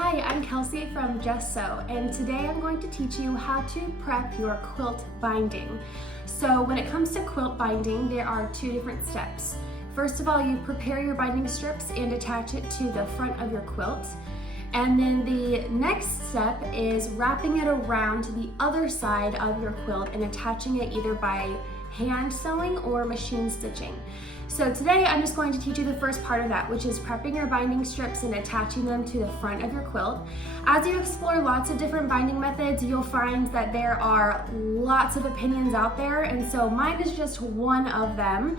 Hi, I'm Kelsey from Just Sew, and today I'm going to teach you how to prep your quilt binding. So when it comes to quilt binding, there are two different steps. First of all, you prepare your binding strips and attach it to the front of your quilt. And then the next step is wrapping it around to the other side of your quilt and attaching it either by hand sewing or machine stitching. So today I'm just going to teach you the first part of that, which is prepping your binding strips and attaching them to the front of your quilt. As you explore lots of different binding methods, you'll find that there are lots of opinions out there, and so mine is just one of them.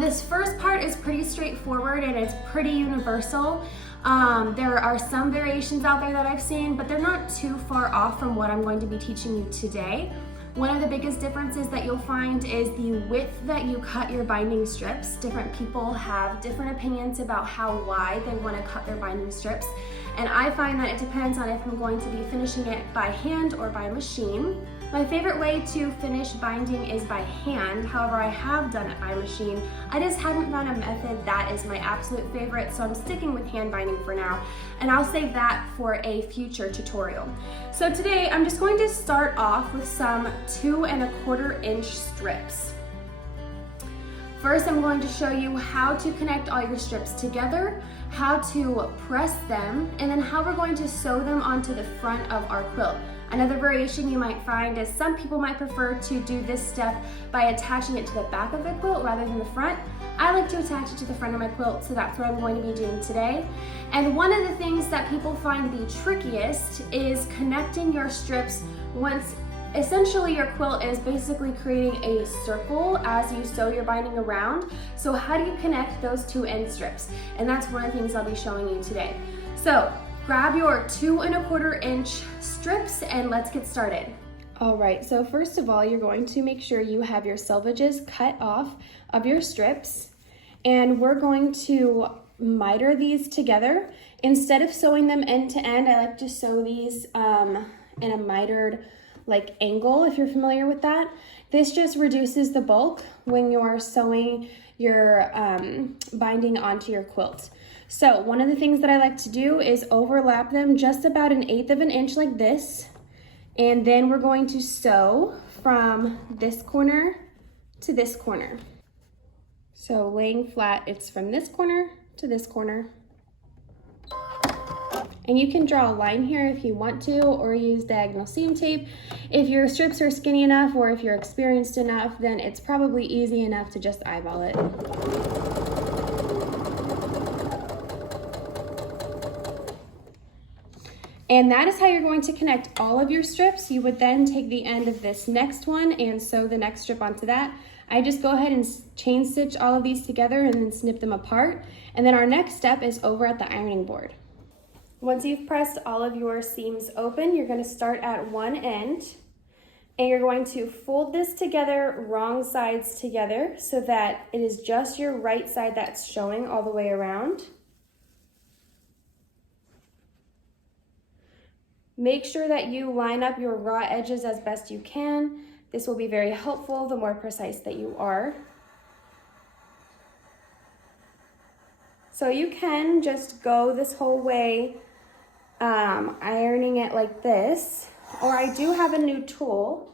This first part is pretty straightforward and it's pretty universal. There are some variations out there that I've seen, but they're not too far off from what I'm going to be teaching you today. One of the biggest differences that you'll find is the width that you cut your binding strips. Different people have different opinions about how wide they want to cut their binding strips, and I find that it depends on if I'm going to be finishing it by hand or by machine. My favorite way to finish binding is by hand. However, I have done it by machine. I just haven't found a method that is my absolute favorite, so I'm sticking with hand binding for now, and I'll save that for a future tutorial. So today I'm just going to start off with some 2 1/4 inch strips. First, I'm going to show you how to connect all your strips together, how to press them, and then how we're going to sew them onto the front of our quilt. Another variation you might find is some people might prefer to do this step by attaching it to the back of the quilt rather than the front. I like to attach it to the front of my quilt, so that's what I'm going to be doing today. And one of the things that people find the trickiest is connecting your strips once essentially your quilt is basically creating a circle as you sew your binding around. So how do you connect those two end strips? And that's one of the things I'll be showing you today. So grab your 2 1/4 inch strips and let's get started. All right, so first of all, you're going to make sure you have your selvages cut off of your strips, and we're going to miter these together. Instead of sewing them end to end, I like to sew these in a mitered angle, if you're familiar with that. This just reduces the bulk when you're sewing your binding onto your quilt. So one of the things that I like to do is overlap them just about 1/8 of an inch like this, and then we're going to sew from this corner to this corner. So laying flat, it's from this corner to this corner. And you can draw a line here if you want to, or use diagonal seam tape. If your strips are skinny enough, or if you're experienced enough, then it's probably easy enough to just eyeball it. And that is how you're going to connect all of your strips. You would then take the end of this next one and sew the next strip onto that. I just go ahead and chain stitch all of these together and then snip them apart. And then our next step is over at the ironing board. Once you've pressed all of your seams open, you're going to start at one end, and you're going to fold this together, wrong sides together, so that it is just your right side that's showing all the way around. Make sure that you line up your raw edges as best you can. This will be very helpful the more precise that you are. So you can just go this whole way, ironing it like this, or I do have a new tool.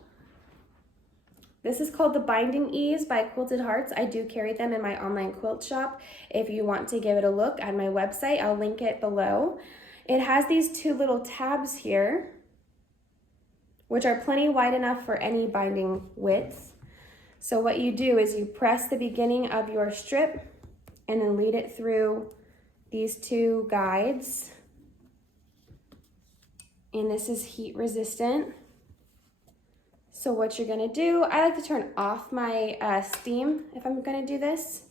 This is called the Binding Ease by Quilted Hearts. I do carry them in my online quilt shop. If you want to give it a look on my website, I'll link it below. It has these 2 little tabs here, which are plenty wide enough for any binding width. So what you do is you press the beginning of your strip and then lead it through these 2 guides. And this is heat resistant. So what you're gonna do, I like to turn off my steam if I'm gonna do this,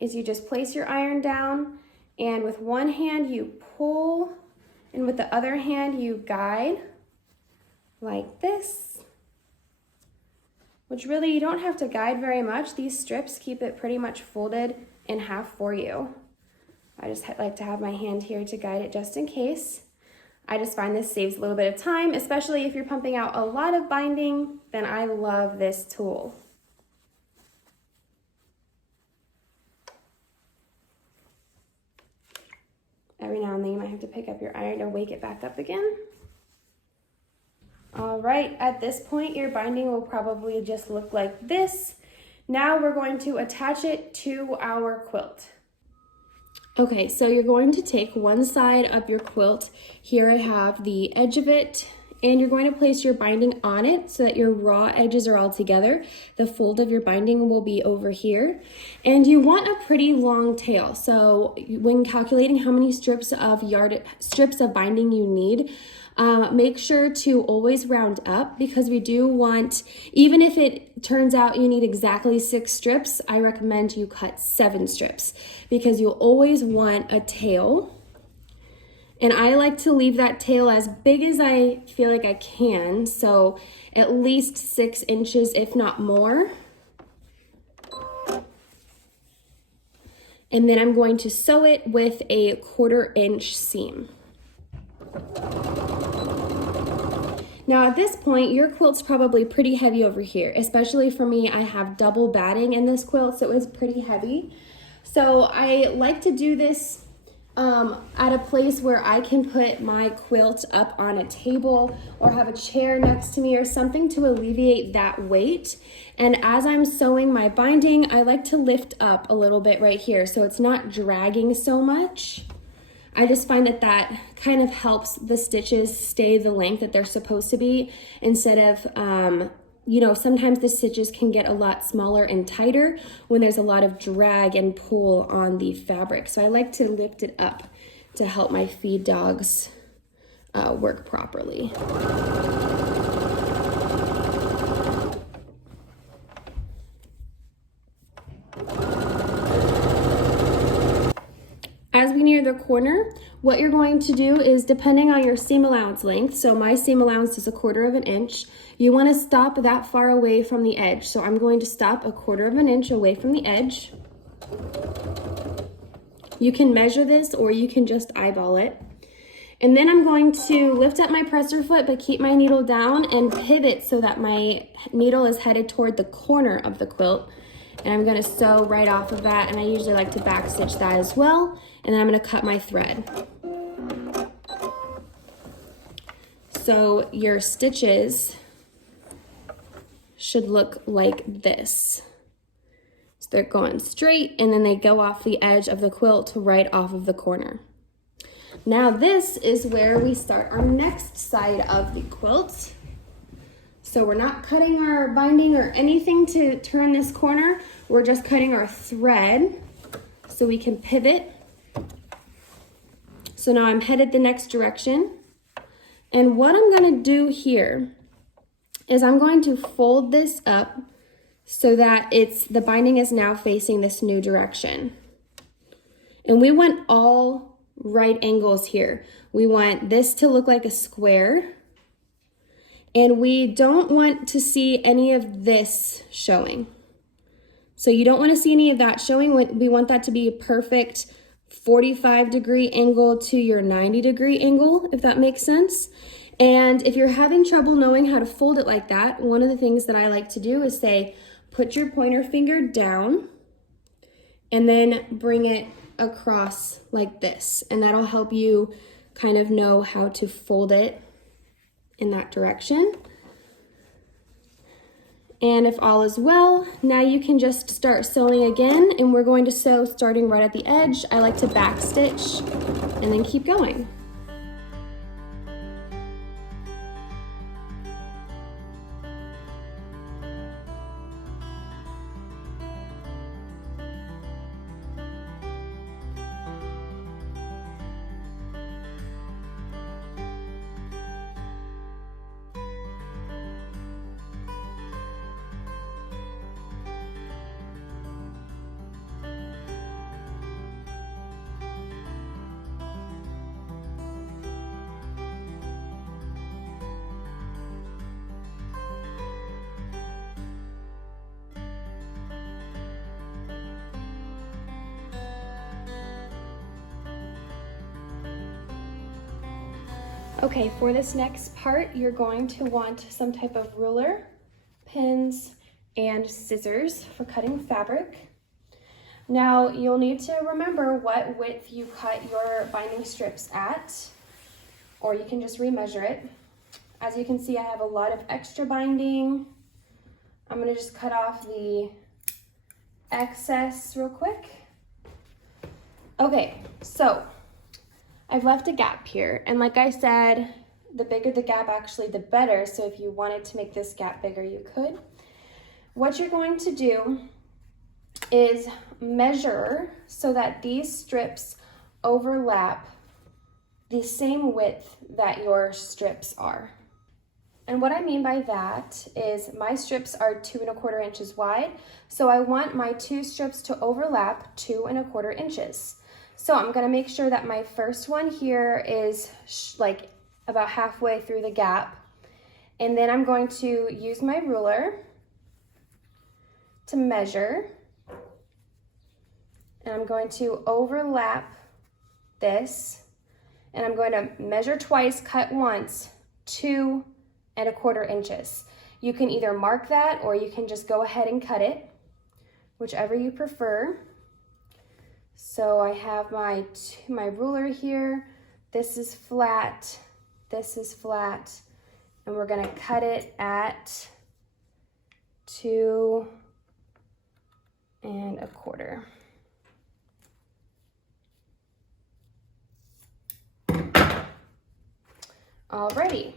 is you just place your iron down, and with one hand you pull, and with the other hand you guide like this, which really you don't have to guide very much. These strips keep it pretty much folded in half for you. I just like to have my hand here to guide it just in case. I just find this saves a little bit of time, especially if you're pumping out a lot of binding, then I love this tool. Every now and then you might have to pick up your iron to wake it back up again. All right, at this point, your binding will probably just look like this. Now we're going to attach it to our quilt. Okay, so you're going to take one side of your quilt. Here I have the edge of it, and you're going to place your binding on it so that your raw edges are all together. The fold of your binding will be over here. And you want a pretty long tail. So when calculating how many strips of binding you need, make sure to always round up, because we do want, even if it turns out you need exactly 6 strips, I recommend you cut 7 strips, because you'll always want a tail. And I like to leave that tail as big as I feel like I can, so at least 6 inches, if not more. And then I'm going to sew it with a 1/4 inch seam. Now at this point, your quilt's probably pretty heavy over here, especially for me. I have double batting in this quilt, so it's pretty heavy. So I like to do this at a place where I can put my quilt up on a table or have a chair next to me or something to alleviate that weight. And as I'm sewing my binding, I like to lift up a little bit right here so it's not dragging so much. I just find that that kind of helps the stitches stay the length that they're supposed to be, instead of, you know, sometimes the stitches can get a lot smaller and tighter when there's a lot of drag and pull on the fabric. So I like to lift it up to help my feed dogs work properly. As we near the corner, what you're going to do is, depending on your seam allowance length, so my seam allowance is 1/4 inch, you want to stop that far away from the edge. So I'm going to stop 1/4 inch away from the edge. You can measure this or you can just eyeball it. And then I'm going to lift up my presser foot but keep my needle down and pivot so that my needle is headed toward the corner of the quilt. And I'm going to sew right off of that, and I usually like to back stitch that as well. And then I'm going to cut my thread. So your stitches should look like this. So they're going straight, and then they go off the edge of the quilt right off of the corner. Now this is where we start our next side of the quilt. So we're not cutting our binding or anything to turn this corner. We're just cutting our thread so we can pivot. So now I'm headed the next direction. And what I'm going to do here is I'm going to fold this up so that the binding is now facing this new direction. And we want all right angles here. We want this to look like a square. And we don't want to see any of this showing. So you don't want to see any of that showing. We want that to be a perfect 45-degree angle to your 90-degree angle, if that makes sense. And if you're having trouble knowing how to fold it like that, one of the things that I like to do is say, put your pointer finger down and then bring it across like this. And that'll help you kind of know how to fold it in that direction. And if all is well, now you can just start sewing again, and we're going to sew starting right at the edge. I like to back stitch and then keep going. Okay, for this next part, you're going to want some type of ruler, pins, and scissors for cutting fabric. Now you'll need to remember what width you cut your binding strips at, or you can just remeasure it. As you can see, I have a lot of extra binding. I'm gonna just cut off the excess real quick. Okay, so I've left a gap here, and like I said, the bigger the gap actually the better, so if you wanted to make this gap bigger, you could. What you're going to do is measure so that these strips overlap the same width that your strips are. And what I mean by that is my strips are 2 1/4 inches wide, so I want my 2 strips to overlap 2 1/4 inches. So I'm gonna make sure that my first one here is like about halfway through the gap, and then I'm going to use my ruler to measure, and I'm going to overlap this, and I'm going to measure twice, cut once, 2 1/4 inches. You can either mark that or you can just go ahead and cut it, whichever you prefer. So I have my ruler here. This is flat, and we're gonna cut it at 2 1/4. Alrighty.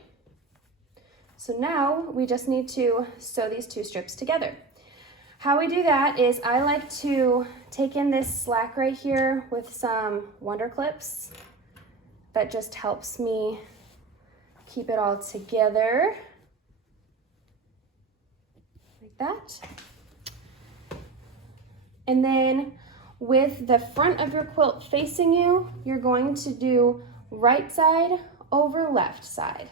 So now we just need to sew these 2 strips together. How we do that is I like to take in this slack right here with some Wonder Clips. That just helps me keep it all together, like that. And then with the front of your quilt facing you, you're going to do right side over left side.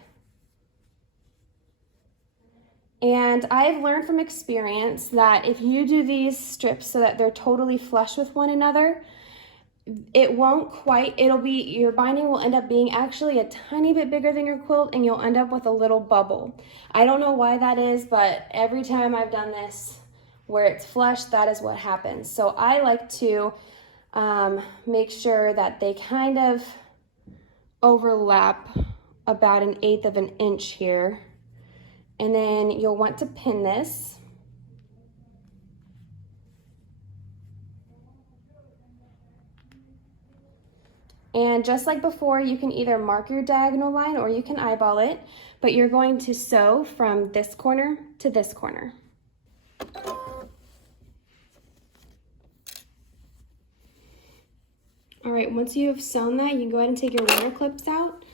And I've learned from experience that if you do these strips so that they're totally flush with one another, it won't quite, your binding will end up being actually a tiny bit bigger than your quilt, and you'll end up with a little bubble. I don't know why that is, but every time I've done this where it's flush, that is what happens. So I like to make sure that they kind of overlap about 1/8 of an inch here. And then you'll want to pin this. And just like before, you can either mark your diagonal line or you can eyeball it, but you're going to sew from this corner to this corner. All right, once you have sewn that, you can go ahead and take your Wonder Clips out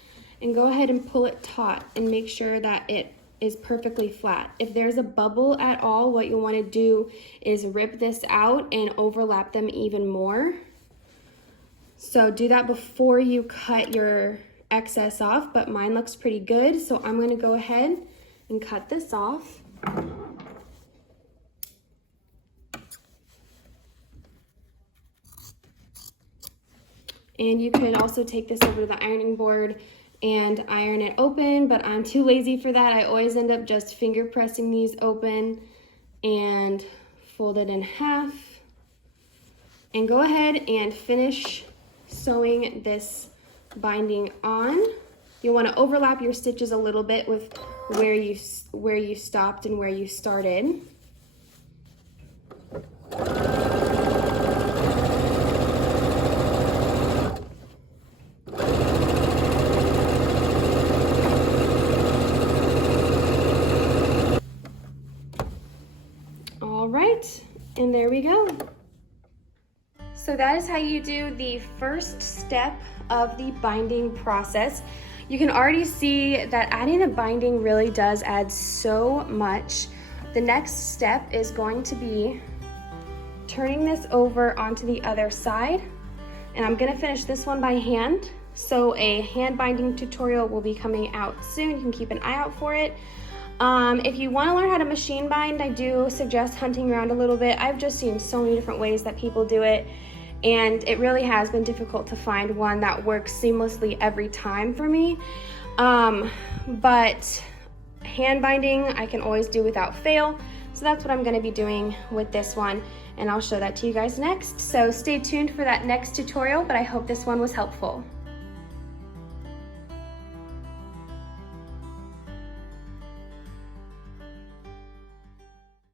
and go ahead and pull it taut and make sure that it is perfectly flat. If there's a bubble at all, what you'll want to do is rip this out and overlap them even more. So do that before you cut your excess off, but mine looks pretty good, so I'm going to go ahead and cut this off. And you can also take this over to the ironing board and iron it open, but I'm too lazy for that. I always end up just finger pressing these open and fold it in half. And go ahead and finish sewing this binding on. You'll want to overlap your stitches a little bit with where you stopped and where you started. All right, and there we go. So that is how you do the first step of the binding process. You can already see that adding a binding really does add so much. The next step is going to be turning this over onto the other side, and I'm gonna finish this one by hand. So a hand binding tutorial will be coming out soon. You can keep an eye out for it. If you want to learn how to machine bind, I do suggest hunting around a little bit. I've just seen so many different ways that people do it, and it really has been difficult to find one that works seamlessly every time for me. But hand binding I can always do without fail, so that's what I'm going to be doing with this one. and I'll show that to you guys next. So stay tuned for that next tutorial, but I hope this one was helpful.